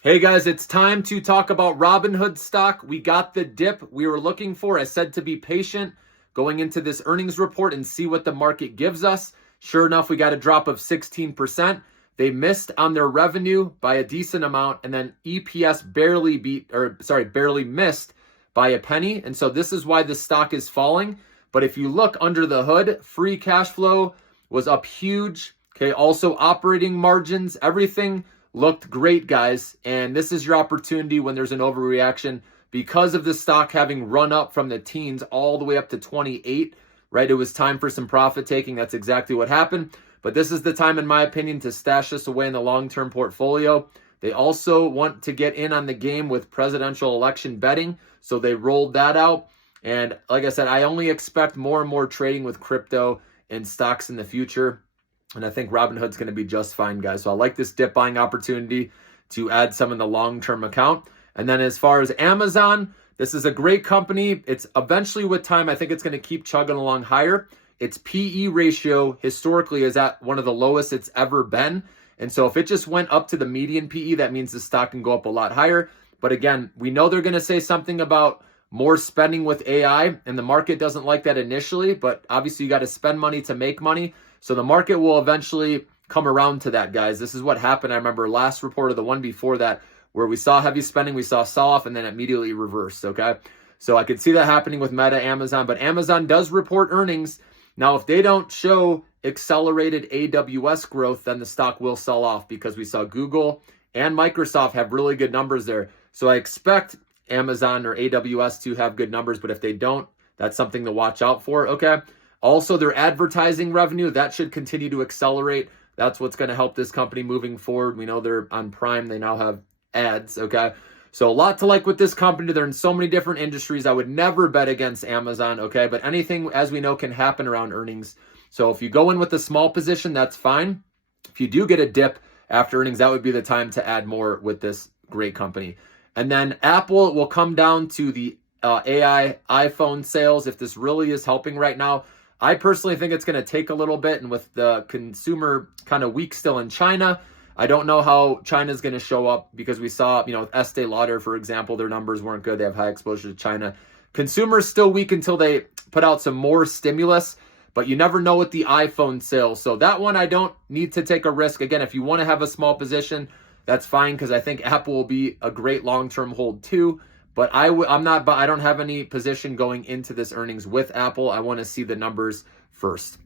Hey guys, it's time to talk about Robinhood stock. We got the dip we were looking for. I said to be patient going into this earnings report and see what the market gives us. Sure enough, we got a drop of 16%. They missed on their revenue by a decent amount, and then EPS barely missed by a penny. And so this is why the stock is falling. But if you look under the hood, free cash flow was up huge. Okay, also operating margins, everything looked great, guys. And this is your opportunity when there's an overreaction because of the stock having run up from the teens all the way up to 28, right? It was time for some profit taking. That's exactly what happened. But this is the time, in my opinion, to stash this away in the long-term portfolio. They also want to get in on the game with presidential election betting. So they rolled that out. And like I said, I only expect more and more trading with crypto and stocks in the future. And I think Robinhood's going to be just fine, guys. So I like this dip buying opportunity to add some in the long-term account. And then as far as Amazon, this is a great company. It's eventually, with time, I think it's going to keep chugging along higher. Its PE ratio historically is at one of the lowest it's ever been. And so if it just went up to the median PE, that means the stock can go up a lot higher. But again, we know they're going to say something about more spending with AI, and the market doesn't like that initially, but obviously you got to spend money to make money. So the market will eventually come around to that, guys. This is what happened. I remember last report or the one before that, where we saw heavy spending, we saw sell-off, and then immediately reversed, okay? So I could see that happening with Meta, Amazon, but Amazon does report earnings. Now, if they don't show accelerated AWS growth, then the stock will sell off because we saw Google and Microsoft have really good numbers there. So I expect Amazon or AWS to have good numbers, but if they don't, that's something to watch out for, okay? Also, their advertising revenue, that should continue to accelerate. That's what's going to help this company moving forward. We know they're on Prime. They now have ads, okay? So a lot to like with this company. They're in so many different industries. I would never bet against Amazon, okay? But anything, as we know, can happen around earnings. So if you go in with a small position, that's fine. If you do get a dip after earnings, that would be the time to add more with this great company. And then Apple will come down to the AI iPhone sales. If this really is helping right now, I personally think it's going to take a little bit. And with the consumer kind of weak still in China, I don't know how China's going to show up because we saw, with Estee Lauder, for example, their numbers weren't good. They have high exposure to China. Consumers still weak until they put out some more stimulus, but you never know with the iPhone sales. So that one, I don't need to take a risk. Again, if you want to have a small position, that's fine because I think Apple will be a great long-term hold too. But I don't have any position going into this earnings with Apple. I want to see the numbers first.